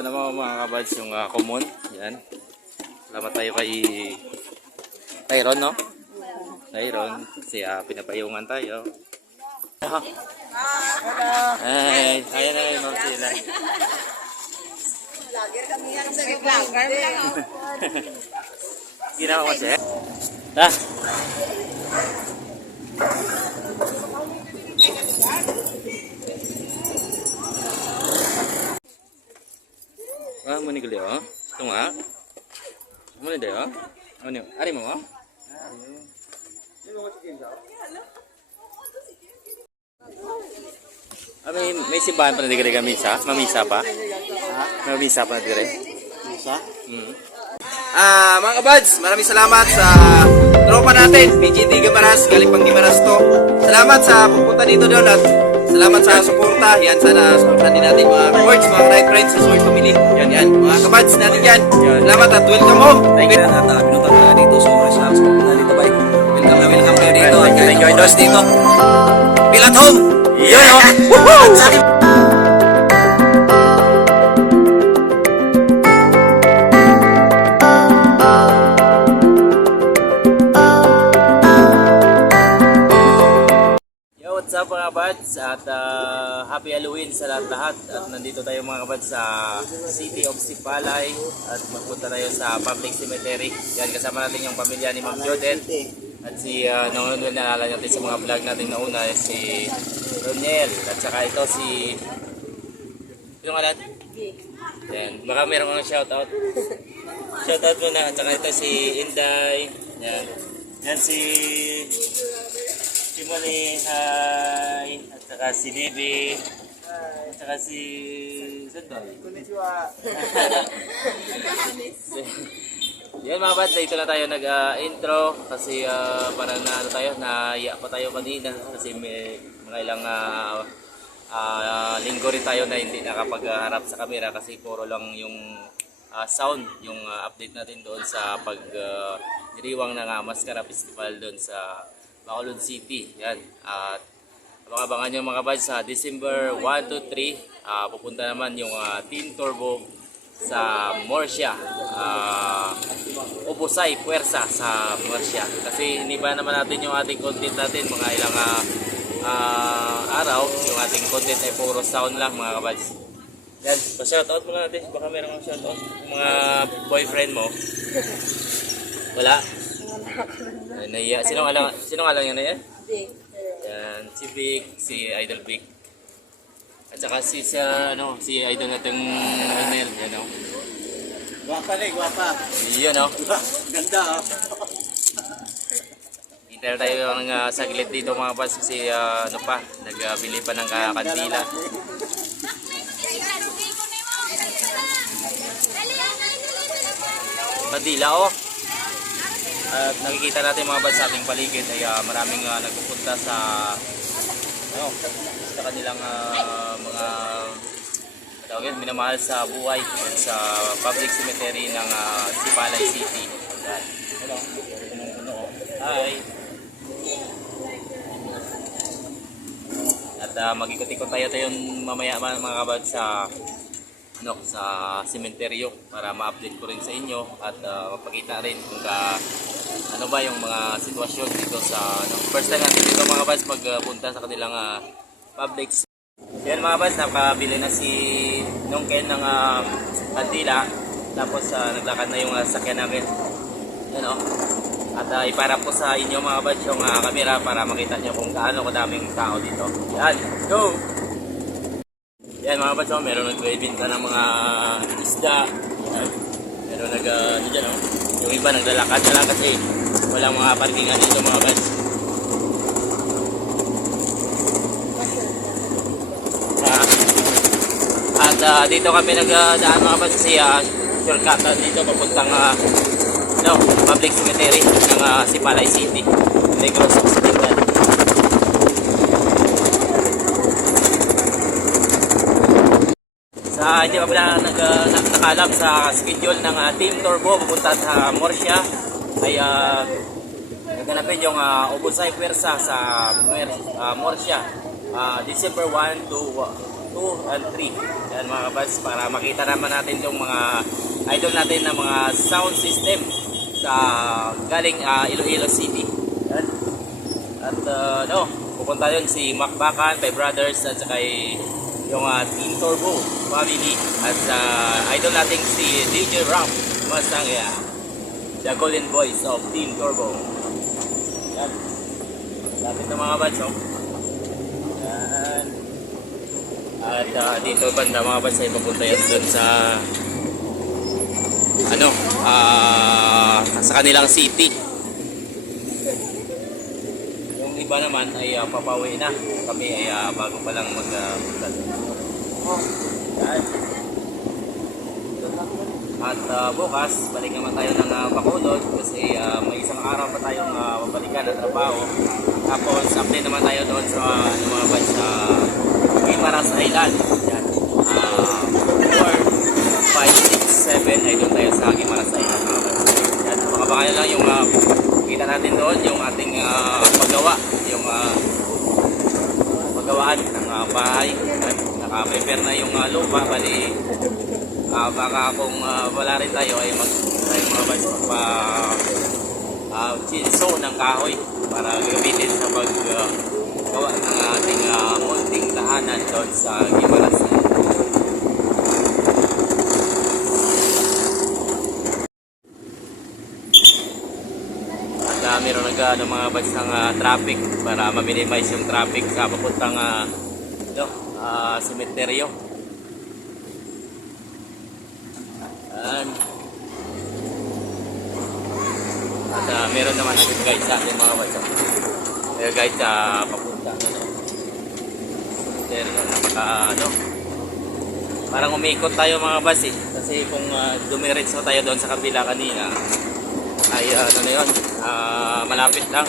Ito naman mga kabads yung common. Yan. Salamat tayo kay Tyron, no? Tyron. Kasi pinapayungan tayo. Ay, ayan na yung mga sila. Vlogger kami yan. Vlogger lang. Ginawa ko siya. Ha? Muni gali oh. Ito nga. Muni deh oh. Ano? Ari mo oh. May simbahan pa na digre ka misa? Mamisa pa? Mamisa pa na digre? Misa? Mga kabads, maraming salamat sa tropa natin, PGT Gimaras, galing pang Gimaras to. Salamat sa pupunta dito doon at salamat sa suporta. Yan, sana supportan din natin mga boards, mga night friends sa Soy Family. Yan, mga kabads natin yan. Salamat at welcome home. Thank you. Pinutang na dito, so salamat sa pupunta dito ba? Welcome kayo dito. Thank you dito. Feel at home. Yun oh. Woohoo! What's up mga kabads at happy Halloween sa lahat-lahat at nandito tayo mga kabads sa City of Sipalay at magpunta tayo sa public cemetery. Yan, kasama natin yung pamilya ni Ma'am Joden at si nung naalala natin sa mga vlog natin nauna si Roniel at saka ito si yung alat? Yan, baka meron kang shoutout muna at saka ito si Inday. Yan si Mali, hi! At saka si Bibi. At saka si... Sandal. Yan mga bad, dito na tayo nag-intro kasi parang naiya pa tayo kanina kasi may mga ilang linggo rin tayo na hindi nakapagharap sa camera kasi puro lang yung sound, yung update natin doon sa pagdiriwang ng Mascara Festival doon sa Bacolod City. Yan. At abangan nyo mga buds sa December 1 to 3 pupunta naman yung Team Turbo sa Murcia. Ubusay, Puwersa sa Murcia. Kasi iniba naman natin yung ating content natin mga ilang araw. Yung ating content ay puro sound lang mga kabads. Yan. Pa-shoutout muna natin. Baka meron kang shoutout. Mga boyfriend mo. Wala? Naiya. Sino nga lang yan na yan? Vic. Yan, si Vic, si Idol Vic. At saka si Idol nating Ronel, yan o. Guwapa na guwapa. Yun o. Ganda oh. Hintayin tayo ng saglit dito mga pas kasi nagbili pa ng kandila. Kandila oh. At nakikita natin mga bad sa ating paligid ay maraming nagpupunta sa kanilang mga minamahal sa buhay sa public cemetery ng Sipalay City. Hi! At mag-ikot-ikot tayo mamaya mga kabad sa sementeryo para ma-update ko rin sa inyo at mapakita rin kung ano ba yung mga sitwasyon dito sa first time natin dito mga bats pagpunta sa kanilang public. Yan mga bats, nakabili na si Nongken ng kandila tapos naglakad na yung sakyan namin. Yan o. At iparap ko sa inyo mga bats yung camera para makita nyo kung gaano kadaming tao dito. Yan, go! Yan mga bats, meron nagbibinta ng mga isda. Meron dyan o. Yung iba naglalakad na lang kasi walang mga parkingan dito mga bats. At dito kami nagdaan mga bats kasi shortcut dito papuntang public cemetery ng Sipalay City. Negros Occidental. Hindi pa pala nakalam sa schedule ng Team Turbo pupunta sa Murcia ay naganapin yung Ubusay Puwersa sa Murcia December 1 to 2 and 3. Yan mga kabads, para makita naman natin yung mga idol natin na mga sound system sa galing Iloilo City. Yan. At pupunta yun si Mac Bacan, Five Brothers, at saka yung Team Turbo family. At idol natin si DJ Ram Masangya, the golden voice of Team Turbo. Yan. Lapit na mga kabads, oh. Yan. At dito banda mga bansa ay papunta yan dun sa sa kanilang city. Yung iba naman ay papawi na. Kami ay bago pa lang magpunta. Yan. At bukas balik naman tayo ng Bacolod kasi may isang araw pa tayong mabalikan na trabaho. Tapos update naman tayo doon sa mga bansa Guimaras Island. Yan. 4, 5, 6, 7 ay doon tayo sa Guimaras Island. Yan. Baka lang yung kita natin doon yung ating paggawa. Yung paggawaan ng bahay. Yan. Naka-prepare na yung lupa. Bali, baka kung wala rin tayo ay mga bansa chinso ng kahoy para gamitin sa paggawa ng ating munting tahanan doon sa Guimaras. At meron mga bansang traffic para ma-minimize yung traffic sa papuntang sementeryo. At meron naman natin guide sa ating mga bansa. May guide sa papunta. Pero parang umikot tayo mga bus eh. Kasi kung dumiretso tayo doon sa kabila kanina, ay malapit lang.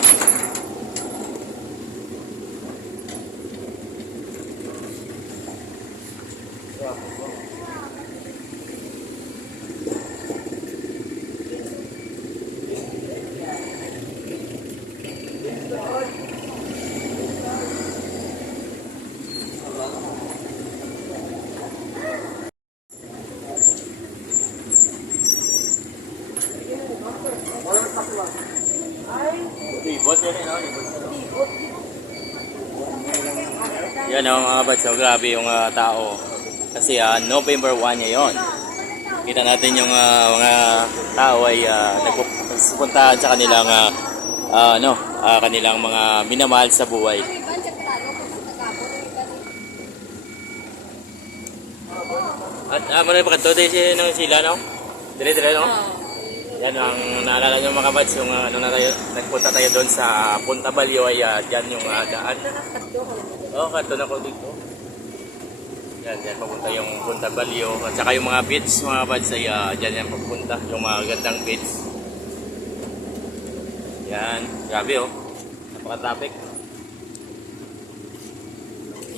Yan mga bats, grabe yung tao. Kasi November 1 ngayon. Kita natin yung mga tao ay nagpupuntahan sa kanilang kanilang mga minamahal sa buhay. At marami pa kanto din sila, no? Dire-dire, no? Yan ang naalala nyo mga bats, yung nagpunta tayo doon sa Punta Balyo ay dyan yung daan. Kanto na ko dito. Yan papunta yung Punta Balyo. At saka yung mga beach mga bats ay dyan yan papunta. Yung mga gandang beach. Yan, grabe oh. Napaka-traffic.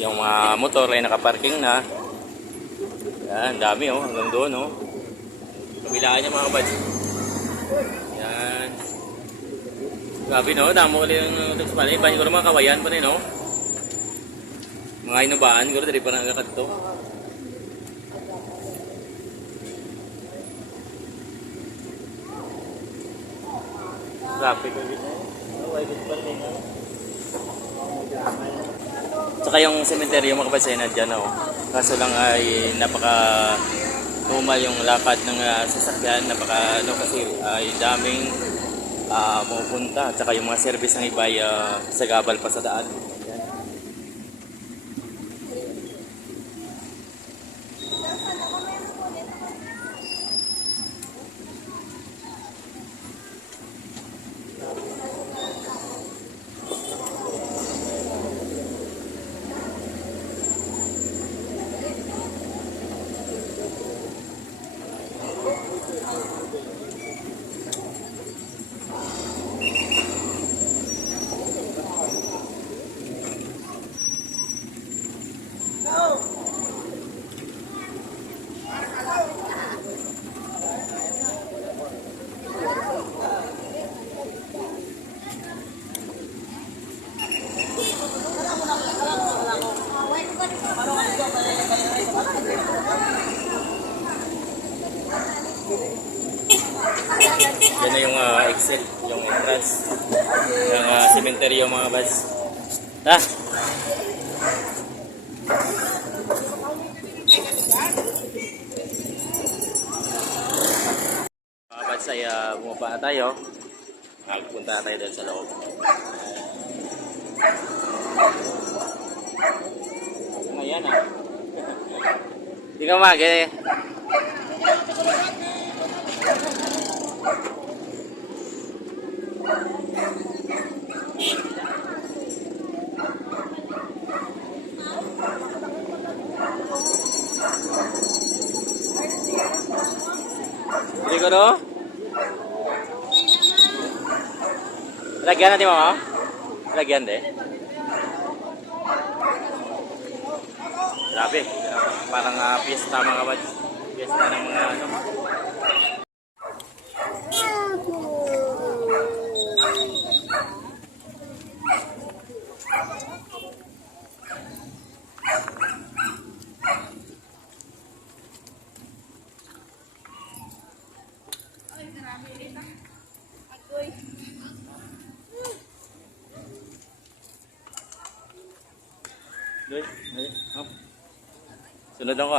Yung mga motor ay nakaparking na. Yan, dami oh, hanggang doon oh. Kabilaan niya mga bats. Yan. Grabe no, damo ulit yung nagspalay. Iba siguro mga kawayan pa rin no. Mga inubaan, siguro dali pa nagkakad to. Traffic ko dito. Tsaka yung sementeryo mga kapatid na dyan oh. Kaso lang ay napaka tumal yung lakad ng sasakyan, kasi ay daming pupunta. Tsaka yung mga service ng iba ay sagabal pa sa daan. Yan. Yan na yung exit, yung entrance ng cementerio mga buds. Ha? Mga buds ay bumaba na tayo. Magpunta na tayo doon sa loob. Ayan Hindi ka mag Hindi ko no? Lagyan natin mo? Lagyan din. Grabe. Parang piyesta mga buds. Piyesta ng mga ano. Doy, oh. Sunod ako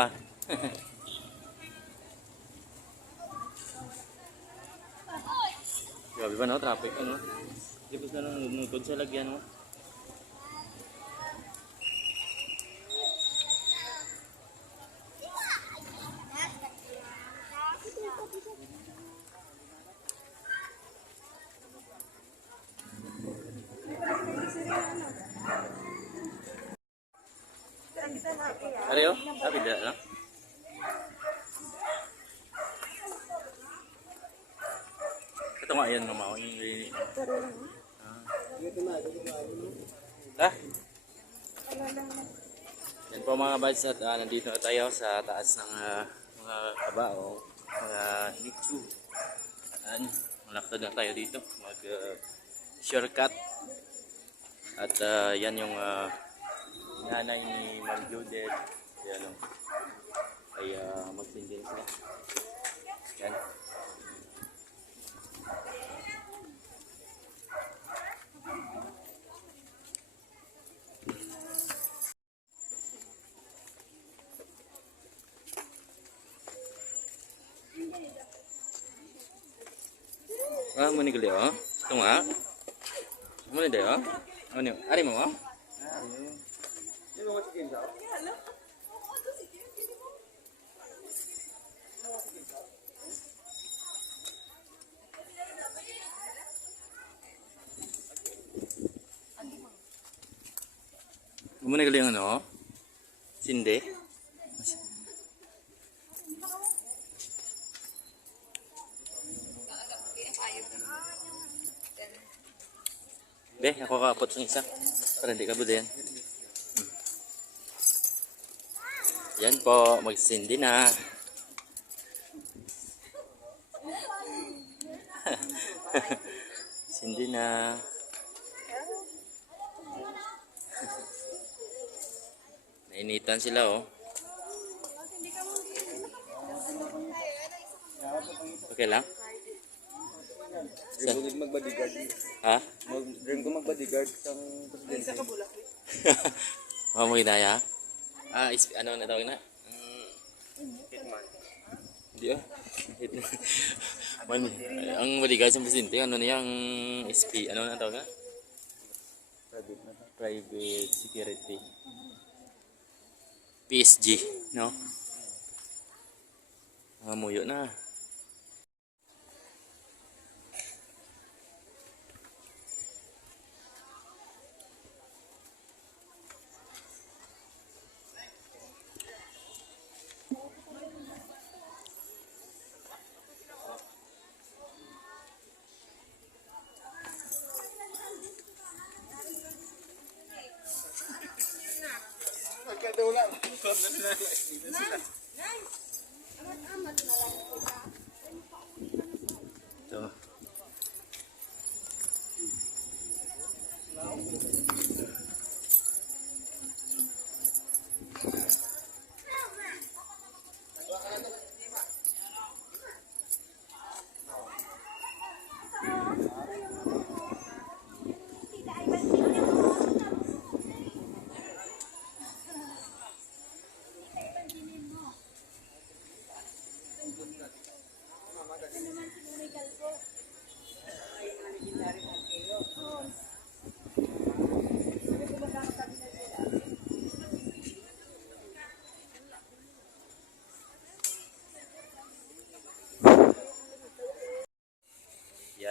Grabe ba no? Traffic ano? Di ba na nungkod sa lagyan mo? Ariyo? Sabi dah lang. Ito nga yan nga mao yung Yan po mga buds at nandito na tayo sa taas ng mga kabao, mga nichu. Malakad na tayo dito, mag shortcut. At yan yung nanay ni Ma'am Judith. Yan o. Ay magsindin sila. Yan. Muna gali o. Ito nga. Muna day o. Ano yun? Ari mo o? Muna gali yung ano? Sinde? Be, ako kakapot ng isa para hindi ka budayan. Yan po, magsindi na. Sindi na. Nainitan sila oh. Okay lang? Drink mag-bodyguard. Ha? Drink ko mag-bodyguard sang presidente. Mo ginaya? Ano na tawag na? Hitman. Hindi Hitman. Ang bodyguard sa presidente, ano na yung SP, ano na tawag na? Private security. PSG, no? Muyo na. Ito.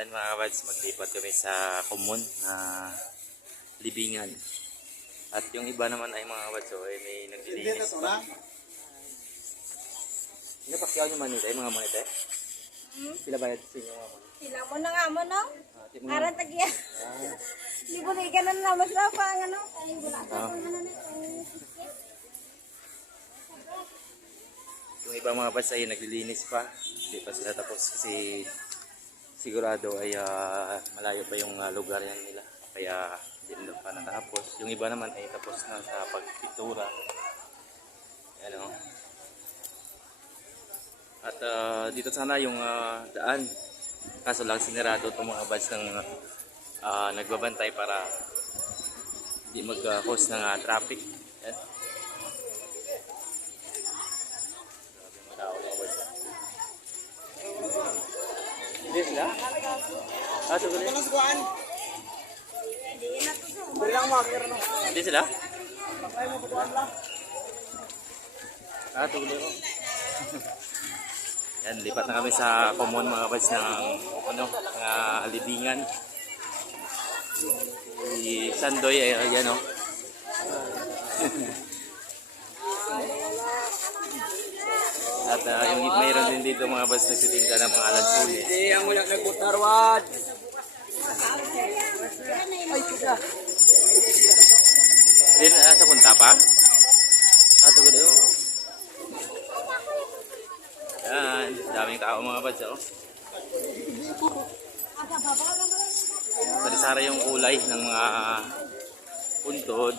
Ayan mga kabads, maglipat kami sa common na libingan. At yung iba naman ay mga kabads, so, ay may naglilinis pa. Ano pa kaya nyo manita, mga manita eh? Pila bayad sa inyo mga manita? Sila mo na nga mo, no? Tip mo Aran na. tagya. Libo na ikanan na mas na pa ang ano. Ay, wala ka Ah. kung ano na. Yung iba mga kabads ay naglilinis pa. Hindi pa sila tapos kasi sigurado ay malayo pa yung lugar yan nila. Kaya hindi nila pa natapos. Yung iba naman ay tapos na sa pagpintura. Ano. At dito sana yung daan. Kaso lang sinirado itong mga buds ng nagbabantay para hindi mag-cause ng traffic. Yan. Grabe mga tao mga buds. Hindi sila? Ito ba rin? Hindi sila? Ito ba rin? Yan, lipat na kami sa common mga buds ng ano, mga libingan. Si Sandoy ay ayan o. At yung mayroon din dito mga buds nagsitinda ng mga lansunis. Hindi, ang wala nagbutarwad. Din sa punta pa? Ito ba rin? Yan, daming tao mga buds oh. Sari-sari yung kulay ng mga puntod.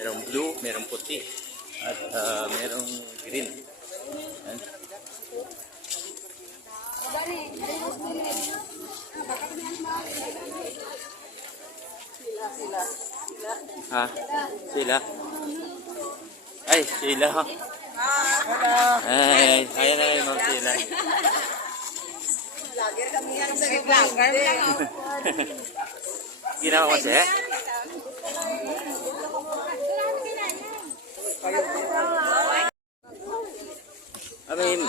Merong blue, merong puti, at merong green. Yan. Ha? Sila? Ay, sila ha? Ay, ayan na yun, sila. Vlogger lang ako. Ginawa ko siya?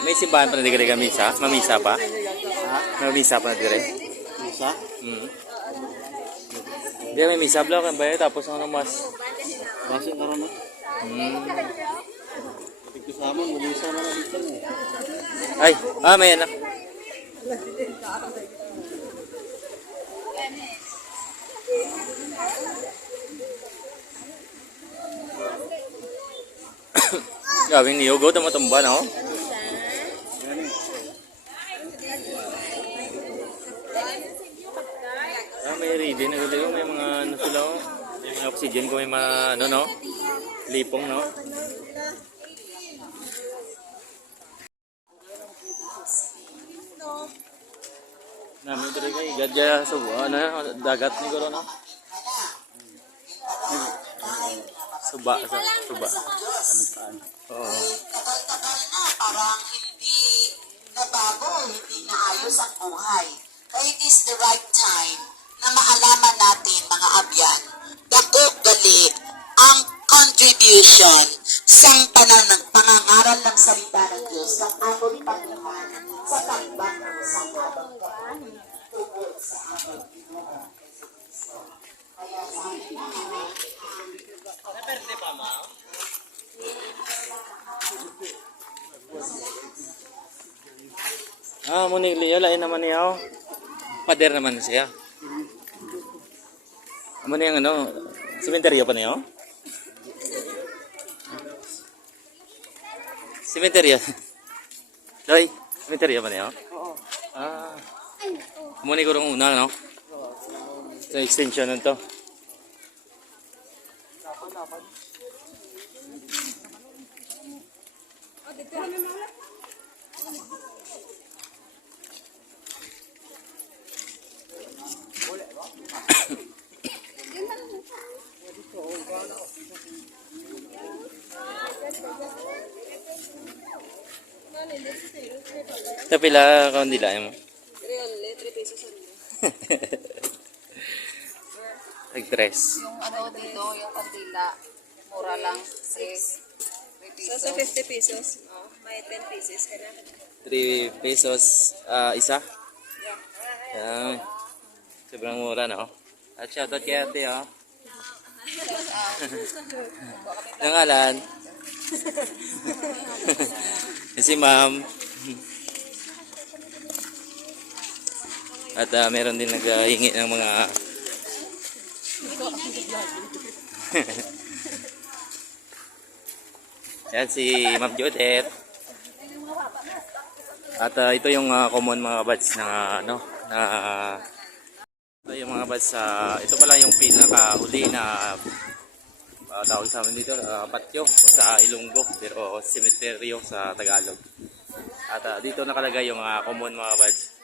May simbahan pa na di ka misa? Mamisa pa? Ha? Mamisa pa na di rin? Misa? Hindi, may misa vlog ang bayan tapos ano mas? Baso na rin Kasama, mulisa na lang dito. Ay, may anak. Gawing niyogo, tumatumba na oh. May reading na gano'n, may mga ano sila oh. May mga oxygen ko, may mga ano no? Lipong no? Namin diri kay gadya sa ano dagat ni guro no. Suba. Oo. Parang hindi nabago, hindi naayos ang buhay. Kaya it is the right time na maalaman natin, mga abyan, dakop gali ang contribution sa pangangaral ng salita ng Diyos sa ating pagkuhan sa takbang ng isang habang kapatid tungkol sa ating Pinoon. Kaya sabi na Muni liya lain naman niya oh. Pader naman siya. Muni ang ano, sementeryo pa niya oh. Sementeryo. Loy, sementeryo pa niya oh. Oo. Muni ko rong una no. Sa extension nito. Sa pila kandila mo? 3 pesos ano. Nag-dress. Yung ano dito, yung kandila, mura lang, 3 So, sa 50 pesos, no? May 10 pieces ka na. 3 pesos isa. Yan. Sobrang mura, no? At shoutout kay ate, oh. Nangalan. Si ma'am. At meron din naghingi ng mga yan si Ma'am Judith. At ito yung common mga batch na ano na ito yung mga batch ito pala yung pinakahuli na tawag sa amin dito patio sa Ilonggo pero cemeteryo sa Tagalog. At dito nakalagay yung common mga batch.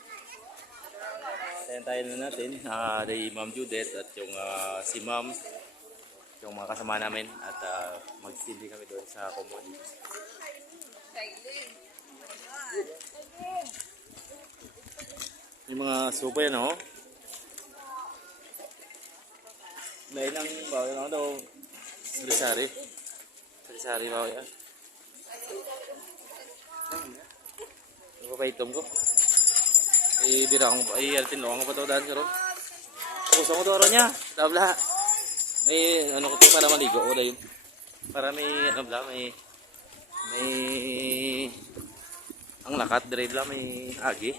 Ayan tayo na natin kay Ma'am Judith at yung si Ma'am yung mga kasama namin at magsilbi kami doon sa common. Yung mga sopa yan, oh. Lain lang bawal lang daw. Sari-sari. Sari-sari bawal yan. Ano pa itom ko? Birang altin lo ang pa to dan siro. Puso ko to ron niya. Tabla. May ano ko to para maligo o dayon. Para may ano bla may ang lakat dire bla may agi.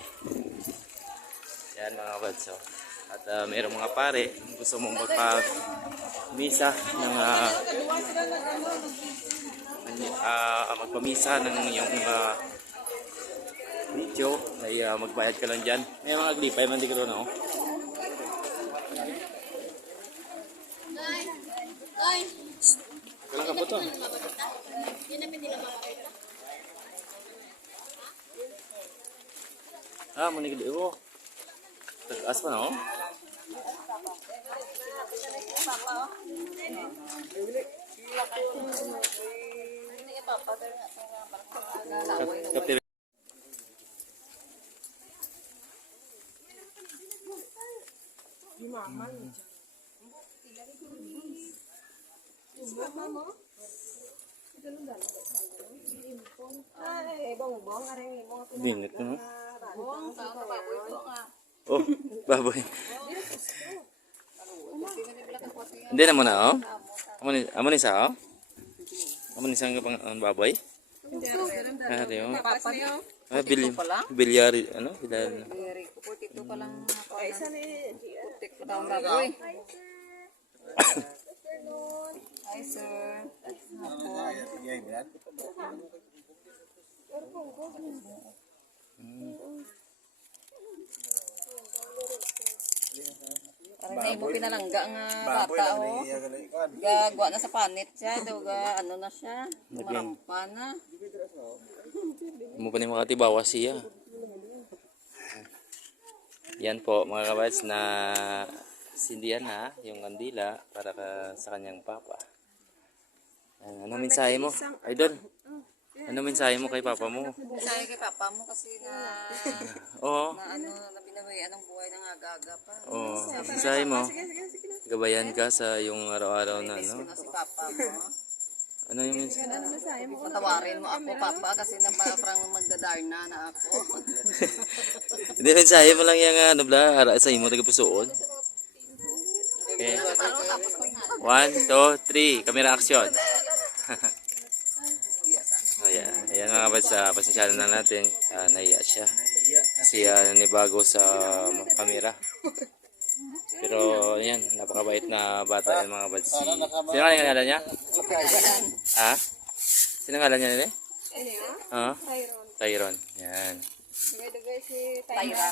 Yan mga badso. At mayroong mga pare gusto mong magpa-misa ng magpa-misa ng yung video ay magbayad ka lang dyan. May mga aglipay man di ka ron, oh. Walang kapot, oh. Manig di ko. Tag-as pa na, oh. Kapit. Binit ko, no? Oh, baboy. Hindi naman na, oh. Amo ni sa, oh. Amo ni sa ang baboy. Ari, oh. Bilyar, ano? Bilyar. Ito pa lang ako. Ay, isa ni putik pa daw baboy. Hi, sir. Parang na mo pinalangga nga bata, oh. Gagawa na sa panit siya. Doga, ano na siya. Marampa na. Mo pa ni makatibawa siya. Yan po mga kabats na sindihan na yung kandila para sa kanyang papa. Ano mensahe mo? Idol? Ano mensahe mo kay papa mo? Mensahe kay papa mo kasi Oo. na binawian ng buhay ng aga-aga pa. Oo. Mensahe mo? Gabayan ka sa yung araw-araw na, no? Si papa mo. Ano yung mensahe? Patawarin mo ako, papa, kasi na parang magdadarna na ako. Hindi, mensahe mo lang yung ano bla, ara sa imo taga pusoon. Okay. 1, 2, 3, camera action. Ayan, ayan mga kabats, pasensyahan na natin, nahiya siya. Kasi nanibago sa camera. Pero yan, napakabait na bata yan mga kabats. Sino nga ngalan niya? Ha? Sino ngalan niya nila? Ha? Tyron. Yan. Tyra.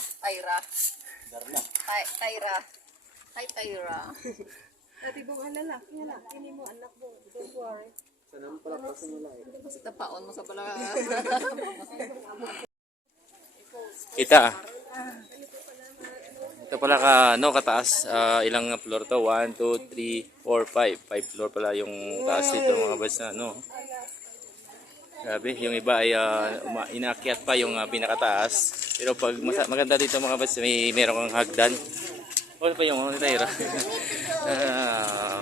Hi, Tyra. Dati bong anak niya, kini mo anak mo. Don't worry. Sanang palakasan mo lang. Kasi tapaon mo sa balaga. Kita. Ito pala kataas, ilang floor to? 1, 2, 3, 4, 5. 5 floor pala yung taas dito mga kabats na, no? Grabe, yung iba ay inaakyat pa yung pinakataas. Pero pag maganda dito mga kabats, meron kang hagdan. Ano pa yung Tyron?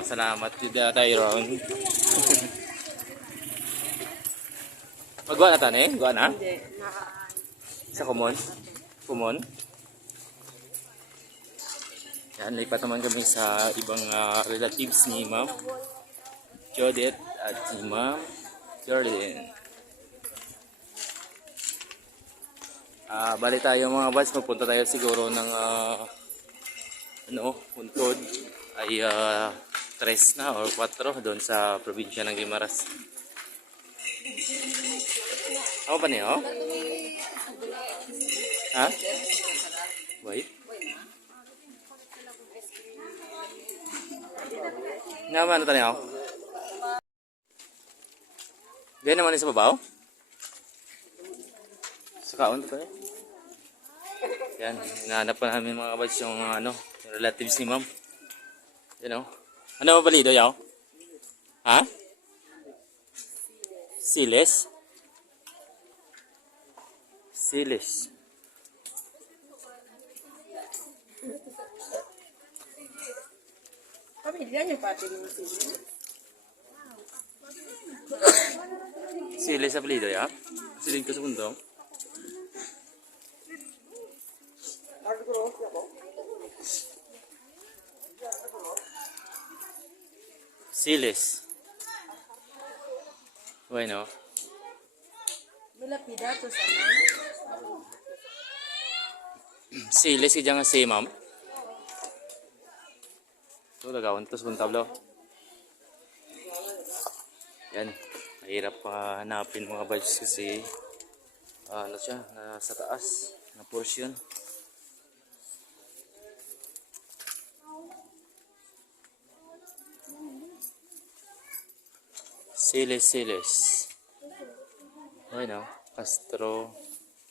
Salamat Tyron. Magwa na tani? Gwa na? Hindi. Sa kumon? Kumon? Yan, lipat naman kami sa ibang relatives ni Ma'am Judith at ni Ma'am Jordan. Bali tayo mga boys, magpunta tayo siguro ng puntod ay 3 na or 4 doon sa probinsya ng Guimaras. Ako pa niyo? Ha? Wait. Nga ano tayo? Diyan naman sa babaw? Sa kaon to tayo? Yan, hinahanap pa namin mga kabads yung yung relatives ni Ma'am. Yan o. Ano ba balido yaw? Ha? Siles? Siles. Pamilya niyo pati rin sila. Siles sa balido ya? Siling ko sa bundong. Siles. Bueno. Malapida to sa man. Siles si jangan si Ma'am. Ito, lagawan to sa buntablo. Yan. Mahirap hanapin mga badges kasi ano siya, nasa taas na portion. Siles. Bueno, Castro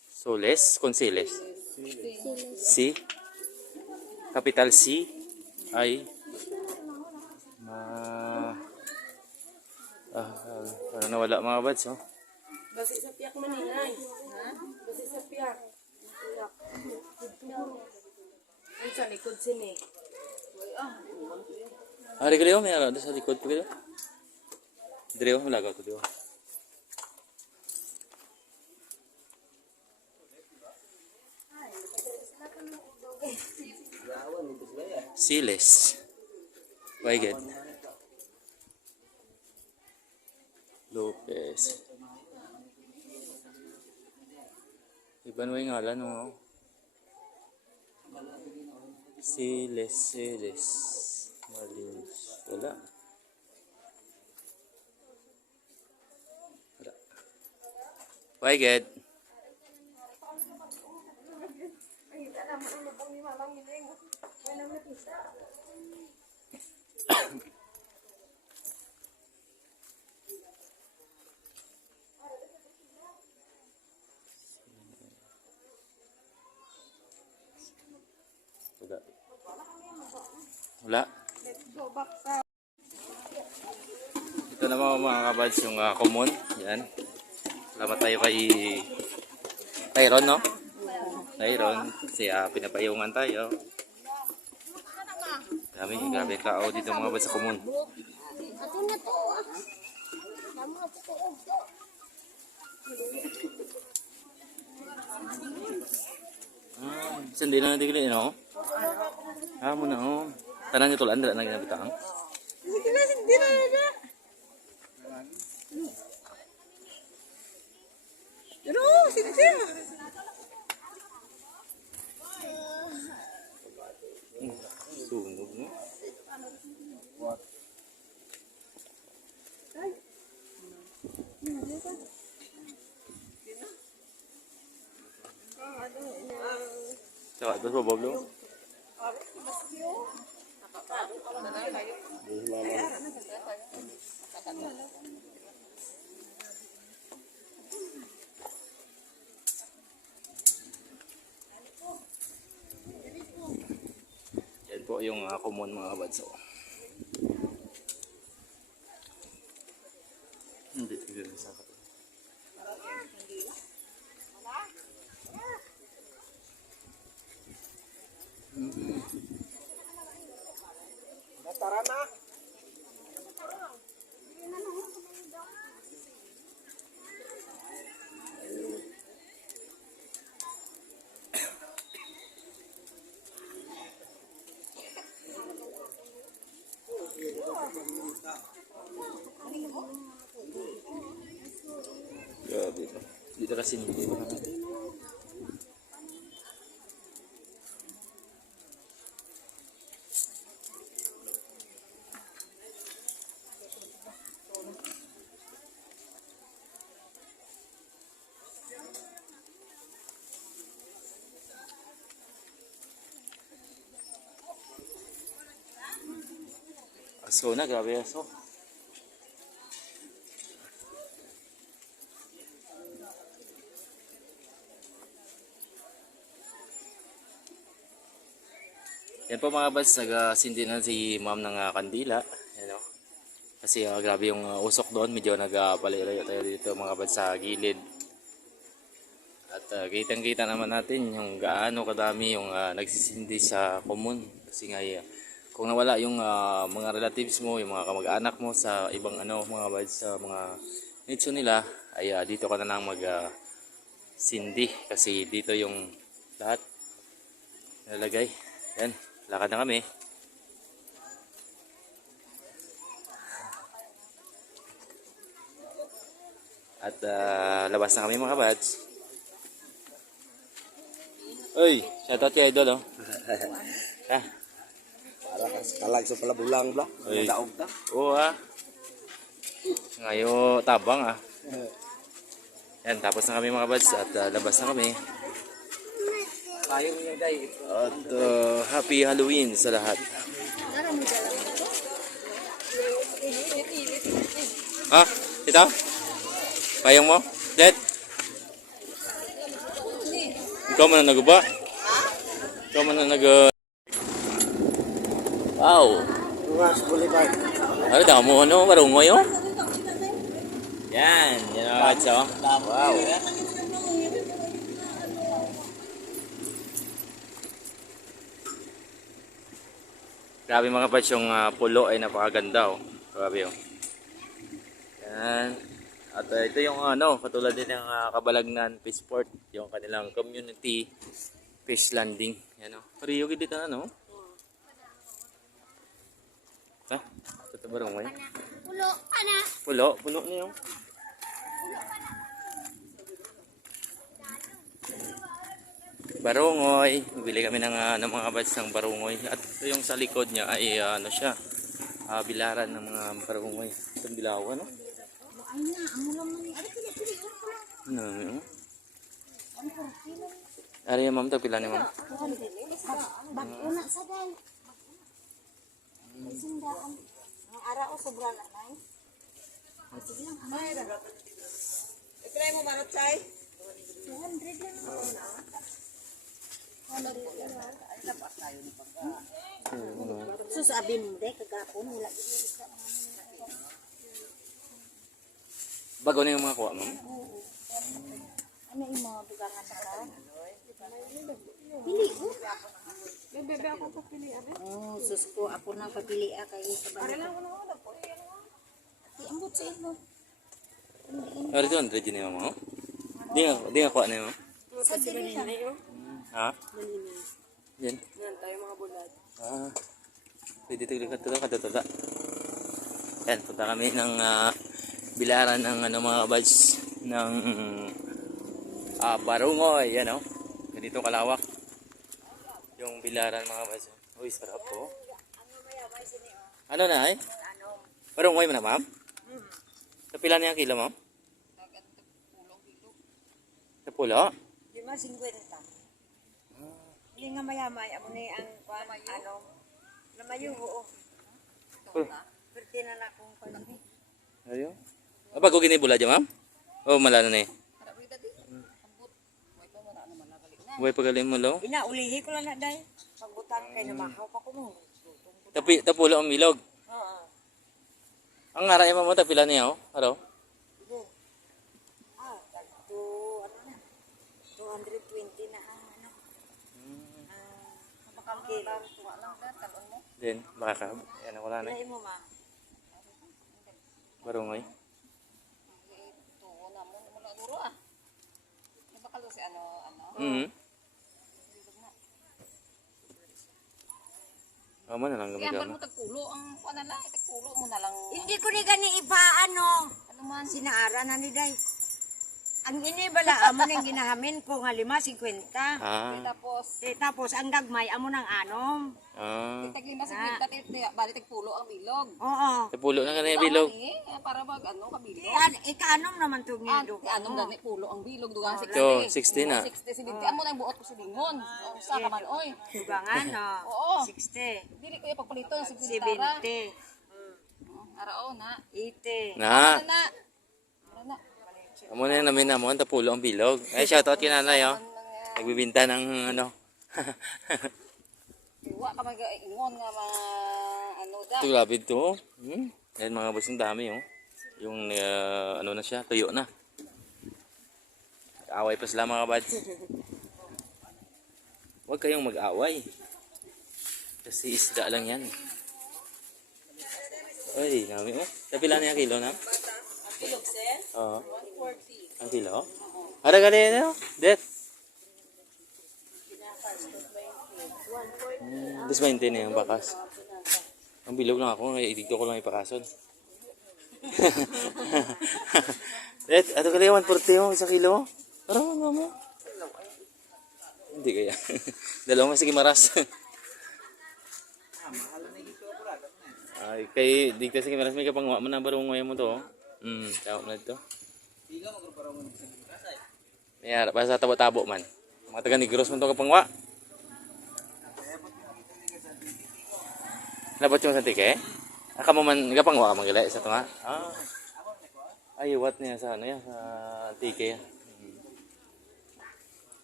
Soles con Siles. C. Capital C ay parang nawala mga bads, oh. Basi sa piyak maninay. Ha? Basi sa piyak. Ang sa likod sini. Hari kaliyo, may ala sa likod ko kaliyo. Dire mo lagaw to diyo. Siles. Waiged. Lopez. Iba na yung ngalan mo. Siles. Malinis. Wala. Waiged. Wala. Ito naman mga kabads yung common. Yan. Salamat tayo kay Tyron, no? Tyron. Kasi pinapayungan tayo. Grabe kao dito mga kabads sa common. Sandi na natin kili, no? Muna, oh. Tanan nyo tulan, dala na ginabitang. Hindi na. Pero, siya. Sunog, no? Saka, ito sa Pablo. Yan po yung common mga kabatso. Hindi tigil sa kapatid. Tara na. Grabe no. Dito kasi hindi ba? Aso na, grabe aso. Yan po mga bads, nagsindi na si ma'am ng kandila. Yan o. Kasi grabe yung usok doon, medyo nagpalilayo tayo dito mga bads sa gilid. At kitang-kita naman natin yung gaano kadami yung nagsisindi sa common. Kasi nga kung nawala yung mga relatives mo, yung mga kamag-anak mo sa ibang mga bads, sa mga nitso nila, ay dito ka na lang sindi. Kasi dito yung lahat nalagay. Yan. Lakad na kami. At labas na kami mga bads. Uy, shoutout kay Idol oh. Kalag sa pala bulang bla. Uy. Daog ta. Oo Ngayon tabang Yan, tapos na kami mga bads at labas na kami. Tayo niya day. At happy Halloween sa lahat. Ha? Ito? Payang mo? Dad? Ikaw man na nagba? Ikaw man na Wow! Ruas Boulevard. Ano daw mo? Marungoy oh? Yan mga bads oh. Wow! Grabe mga bads, yung pulo ay napakaganda oh. Grabe oh. Yan. At ito yung katulad din ng Kabalagnan Fishport, yung kanilang community fish landing. Yan oh. Pariyog dito na no? Ha? Ito barangay. Pulo ka na. Pulo niyo. Barungoy. Bili kami ng mga bads ng barungoy. At ito yung sa likod niya ay siya. Bilaran ng mga barungoy. Itong bilawan, no? Ano? Ari ma'am, ito pila ni ma'am? Una sa dal. Sindaan. Ang ara o sobra na nai. Sige lang. Try mo manot chay? 200 lang ako na. So sabi mo de kagapon wala gid ka. Bago na yung mga kuha, ma'am? Ano imo dugangan sa ka? Pili ko. Bebe ako papili abi. Oh, sus ko ako nang papili kay sa balik. Ara lang ano po. Ti ambot sa imo. Ari doon, ready na yung mga. Di nga kuha na yung mga. Sa dili na yo. Ha? Malina. Yan. Yan tayo mga bulad. Pwede tigil ka tuta. Yan, punta kami ng bilaran ng mga bads ng barungoy. Yan o. Ganito kalawak. Yung bilaran mga bads. Uy, sarap po. Ano na eh? Barungoy mo na ma'am? Sa pila niya kilo ma'am? Sa pulo? 50. Hindi nga mayamay amo ni ang namayo oo. Perti na na kung pala. Ayun. Bago ginibula dyan ma'am? O malano na eh? Buhay pagaling mo lo? Inaulihi ko lang na day. Pagbutan kay namahaw pa ko mo. Tapulo ang milog. Oo. Ang ngaray mo mo tapila niya o? Ano? Tagto ano na. 220 na ano. Bakang kilo. Tuwa lang ka talon mo. Din, baka ka. Yan ako lang eh. Ilay mo ma. Barungoy. Tuwa na mo mula duro ah. Bakal si ano. Amo na lang Kaya gamit mo tagpulo ang tagpulo mo na lang. Hindi ko ni gani iba ano. Ano man Sinaara na ni day. Ang ini bala amo nang ginahamin ko nga 5.50. Ah. Tapos ang gagmay amo nang anom. Ah. Tag 5.50 bali tag pulo ang bilog. Oo. Tapulo na kanina bilog. Para mag ano ka bilog. Ikaanom naman to Ti nido. anong gani pulo ang bilog dugang 60. Yo, 60 na. 60 si binti amo nang buot ko si lingon. Sa ka man oy. Tugangan no. Oo. 60. Dili ko yung pagpalito ng 60 tara. 70. Arao na. 80. Na. Na. Na. Amo na namin na mo ang tapulo ang bilog. Ay, shoutout kay nanay, oh. Nagbibinta ng ano. Wa ka mag-ingon nga mga ano da. Ito grabe ito, oh. Yan mga boss, ang dami, oh. Yung ano na siya, tuyo na. Away pa sila mga buds. Huwag kayong mag-away. Kasi isda lang yan. Ay, dami, oh. Tapila na yung kilo na? Bilog sen. Oo. 140. Ang kilo? Ada ka rin, oh. Det. 20 na yung bakas. Ang bilog lang ako, dito ko lang ipakason. Det, ato ka lang 140 yung isang kilo. Parang ano mo? Hindi kaya. Dalawang sige maras. Ay, kay dito sige maras may kapangwa man na barong mo to. Tawag na ito. Mayara pa sa tabo-tabo man. Mga taga Negros man to kapangwa. Labot yung sa tike? Aka mo man kapangwa ka magila sa to nga. Ah. Ay, what niya sa ano ya sa tike.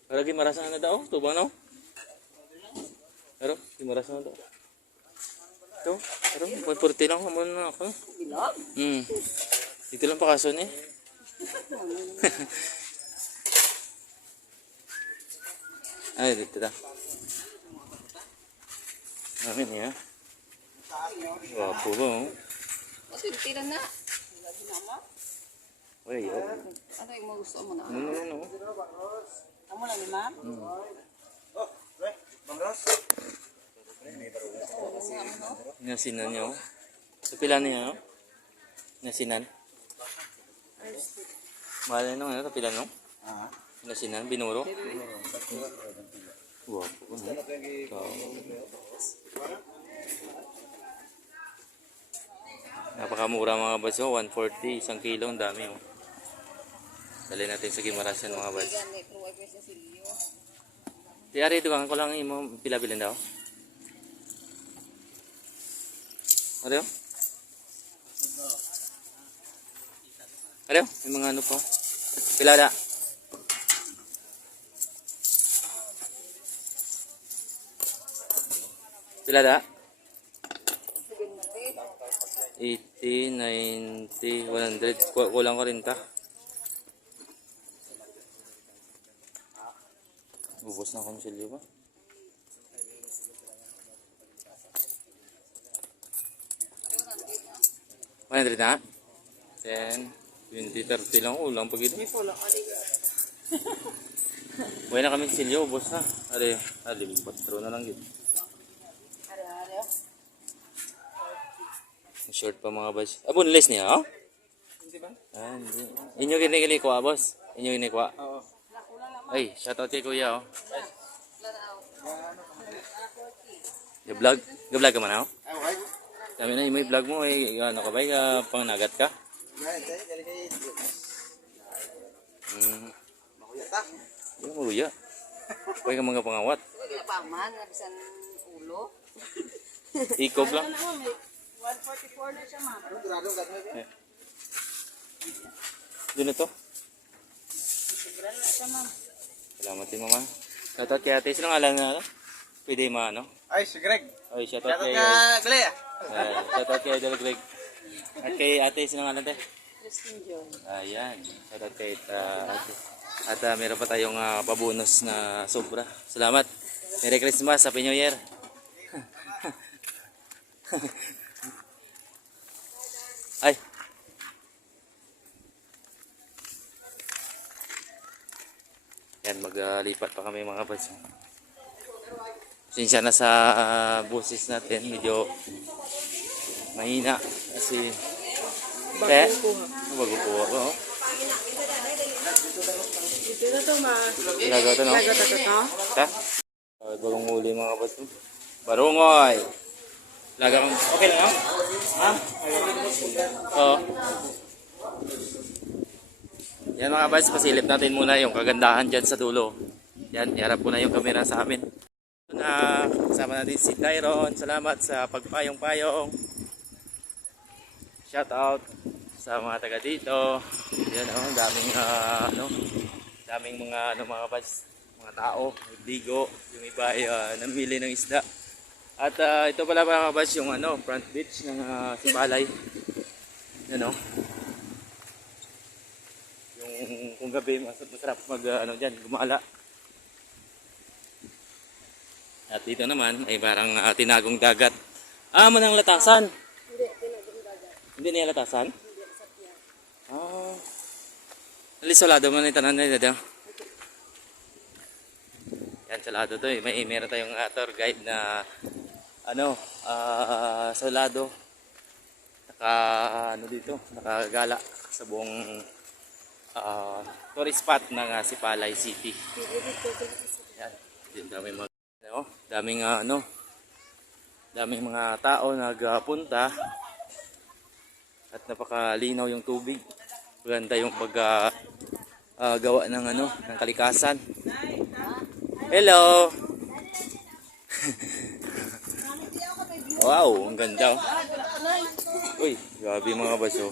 Pero gimaras na daw, tubang no? Pero gimaras na daw. Ito, pero 140 lang mo na ako. Bilog? Dito lang pakason eh. Ay, dito ta. Amin ya. Wapo ba oh. Mas tira na. Uy, oh. Ano yung mga gusto mo na? No. Amo lang ni ma'am. Nasinan niyo. Sa pila niya, oh. Nasinan. Mahal na ano, sa pila no? Nasinan, binuro. Wow. Napakamura mga bads, oh. 140, isang kilo, ang dami, oh. Dali natin sa Gimarasan mga bads. Gani pro ay pwes si Leo. Di ari ito ko lang imo pila-bilan daw. Ano? Ano? May mga ano po. Pila da? Pila da? 80, 90, 100. Kulang ko rin ta. Ubos na konsilyo ba? $100 na? 10, 20, 30 lang. Ulang pag ito. Buhay na kami silyo. Ubos na. Alim, 4 na lang yun. Short pa mga boss. Boneless niya, oh? Hindi ba? Hindi. Inyo kinikili ko, boss? Inyo kinikwa? Oo. Ay, shoutout kay kuya, oh. Ga-vlog? Ga-vlog ka man, oh? Dami na yung may vlog mo, eh. Ano ka ba? Pang nagat ka? Yung maluya. Pwede ka mga pangawat. Wala pa man, nabisan ulo. Ikob lang. 144 na siya, ma'am. Doon na to. Sobra na siya, ma'am. Salamat din, mama. Shoutout kay ate. Sino nga lang na, ano? Pwede ma, ano? Ay, si Greg. Ay, shoutout kay... Gali. Shoutout kay Idol Greg. At kay ate, sino nga lang, ate? Christine John. Ayan. Shoutout kay ate. At meron pa tayong pabonus na sobra. Salamat. Merry Christmas. Happy New Year. Ay. Yan, maglipat pa kami mga boss. Sinsya na sa boses natin. Medyo mahina. Kasi... Bagong kuha ko. Dito na to, ma. Ginagawa ito, no? Ginagawa to. Ha? Bagong huli mga kabats. Barungoy! Laga kang... Okay lang, ha? Ha? Oo. Yan mga kabats, pasilip natin muna yung kagandahan dyan sa dulo. Yan, iharap ko na yung camera sa amin. Kasama natin si Tyron. Salamat sa pagpayong-payong. Shout out sa mga taga dito. Yan, daming daming mga mga kabats, mga tao, bigo, yung iba ay namili ng isda. At ito pala mga kabats yung front beach ng Sipalay. Yan yung kung gabi masarap mag diyan gumala. At dito naman ay parang tinagong dagat. Manang latasan. Hindi, tinagong dagat. Hindi niya latasan? Hindi, sakya. Alisolado mo na yung tanan na dito. Yan, salado to eh. Meron tayong tour guide na salado. Dito, nakagala sa buong tourist spot ng Sipalay City. Yan, daming daming mga tao nagpunta at napakalinaw yung tubig. Maganda yung gawa ng ng kalikasan. Hello. Wow, ang ganda. Uy, grabe mga baso.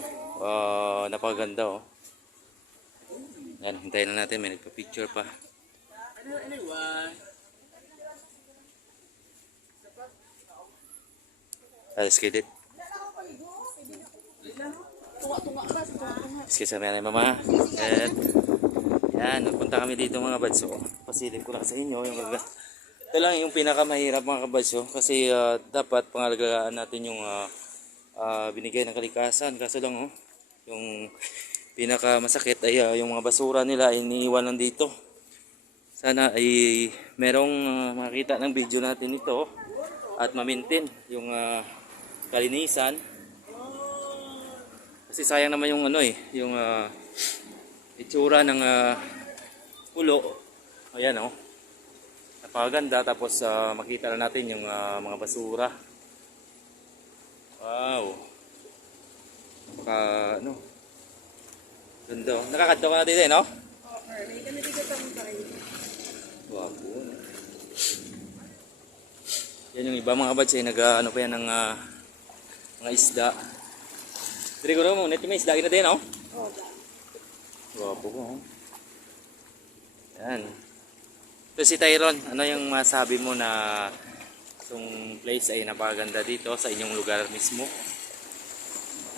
Napakaganda Yan, hintayin na natin, may nagpa-picture pa. Let's get it. Excuse me, mama. At yan, nagpunta kami dito mga badso. Pasilip ko lang sa inyo. Ito lang yung pinakamahirap mga kabadso. Kasi dapat pangalagaan natin yung binigay ng kalikasan. Kaso lang yung pinakamasakit ay yung mga basura nila ay iniiwan lang dito. Sana ay merong makita ng video natin ito at ma-maintain yung kalinisan. Kasi sayang naman yung yung itsura ng pulo. Ayan napakaganda, tapos makita na natin yung mga basura. Wow. Ganda. Nakakadto ka na dito no? Okay, may kami dito tayo. Wapo. Yan yung iba mga kabads ay pa yan ng mga isda. Diri ko mo, net may isda na din Wapo ko. Yan. So si Tyron, ano yung masabi mo na itong place ay napakaganda dito sa inyong lugar mismo?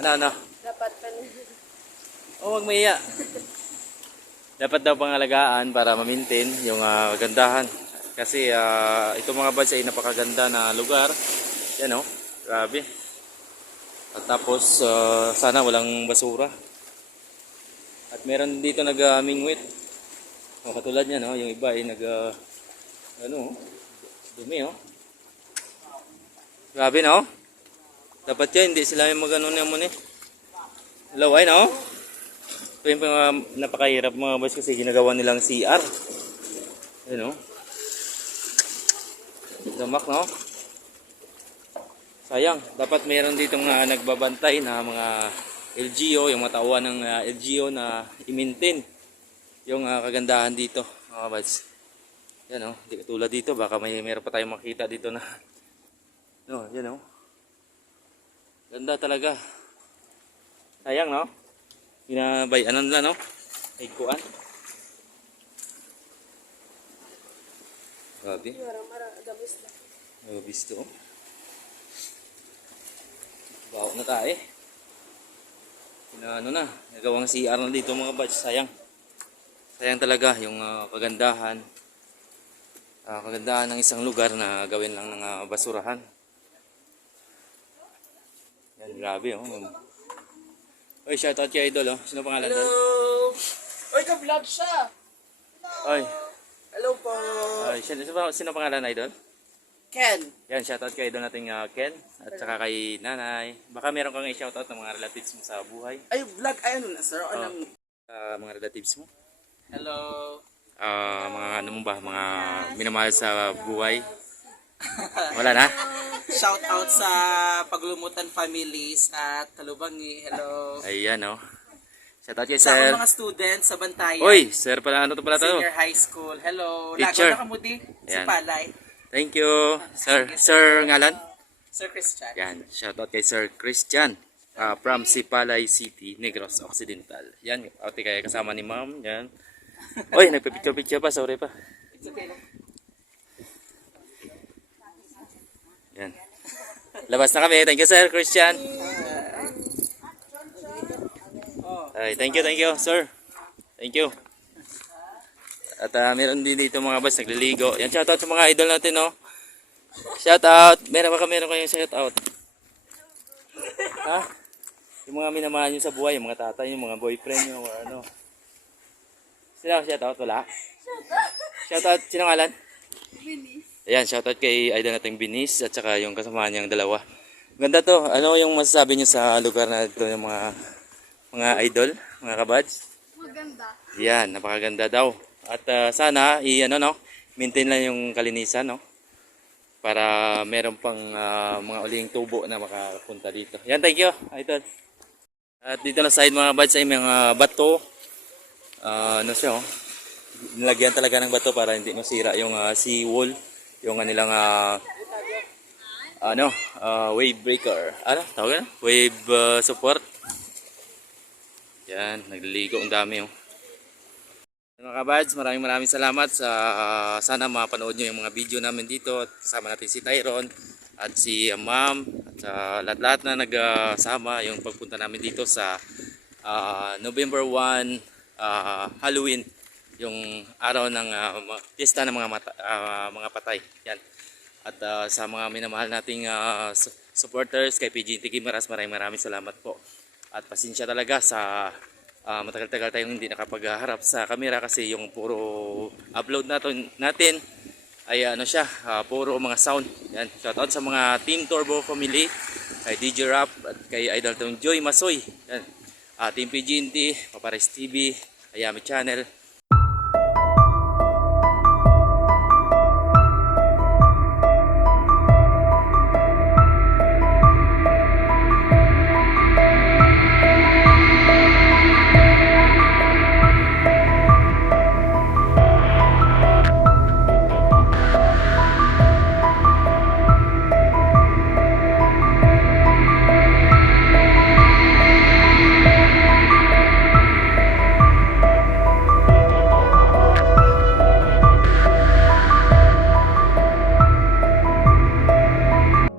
Ano? Dapat Huwag maiya. Dapat daw pangalagaan para ma-maintain yung kagandahan. Kasi ito mga buds ay napakaganda na lugar. Yan grabe. At tapos sana walang basura. At meron dito nag-mingwit. Katulad niya yung iba ay dumi Grabe Dapat yan, hindi sila yung naman laway Ito yung napakahirap mga boys kasi ginagawa nilang CR. Ayun damak sayang, dapat mayroon ditong nagbabantay na mga LGU, yung mga tauhan ng LGU na i-maintain yung kagandahan dito mga boys. Yan hindi katulad dito, baka mayroon pa tayong makita dito na yan ganda talaga. Sayang ginabayanan nila higkuan. Grabe. Gabis to. Baho na tayo nagawang CR na dito mga batch. Sayang talaga yung kagandahan ng isang lugar na gawin lang ng basurahan. Yan, grabe Oy, shoutout kay Idol Sino pangalan doon? Hello! Oy, ka-vlog siya! Oy. Hello po! Oy, sino pangalan Idol? Ken! Yan, shoutout kay Idol nating Ken at saka kay Nanay. Baka meron kang i-shoutout ng mga relatives mo sa buhay. Ay, vlog, ayun na, sir. Mga relatives mo? Hello. Mga ano mo ba, mga minamahal sa buhay? Wala na? Shout out sa Paglumutan families at Talubangi. Hello. Ayan oh. Shout out kay Sa sir. akong mga students sa Bantayan. Uy, sir pala, ano to pala to? Senior high school. Hello. Teacher. Lago na kamuti. Si Ayan. Palay. Thank you, sir. Sir ngalan? Sir Christian. Yan, shout out kay Sir Christian from Sipalay City, Negros Occidental. Yan, ate kaya kasama ni ma'am. Yan. Oy, nagpipicture-picture pa, sorry pa. It's okay lang. Yan. Labas na kami. Thank you, Sir Christian. Ay, thank you, sir. Thank you. At meron din dito mga boss nagliligo. Yan, shout out sa mga idol natin, no. Shout out. Meron kayong shout out. Ha? Yung mga minamahal nyo sa buhay, yung mga tatay, yung mga boyfriend, yung mga ano. Sino shout out? Wala? Shout out, sino ngalan? Binis. Ayan, shout out kay idol nating Binis at saka yung kasamahan niyang dalawa. Ganda to. Ano yung masasabi niyo sa lugar na ito yung mga idol, mga kabads? Maganda. Yan, napakaganda daw. At sana maintain lang yung kalinisan, no? Para meron pang mga uling tubo na makapunta dito. Yan, thank you, idol. At dito na side mga buds ay mga bato. Ano siya, oh. Nilagyan talaga ng bato para hindi masira yung sea wall, yung kanilang wave breaker. Ano tawag na? Wave support. Yan, nagliligo ang dami, oh. Mga kabads, maraming salamat sa sana mapanood nyo yung mga video namin dito. At kasama natin si Tyron at si Ma'am at lahat-lahat na nagsama yung pagpunta namin dito sa November 1 Halloween, yung araw ng piyesta ng mga patay. Yan. At sa mga minamahal nating supporters kay PGT Gimaras, maraming salamat po. At pasensya talaga sa matagal-tagal tayong hindi nakapagharap sa camera kasi yung puro upload natin ay puro mga sound. Yan, shoutout sa mga Team Turbo family, kay DJ Rap at kay Idol Tong Joy Masoy. Yan. Team PGNT, Papares TV, Ayami Channel.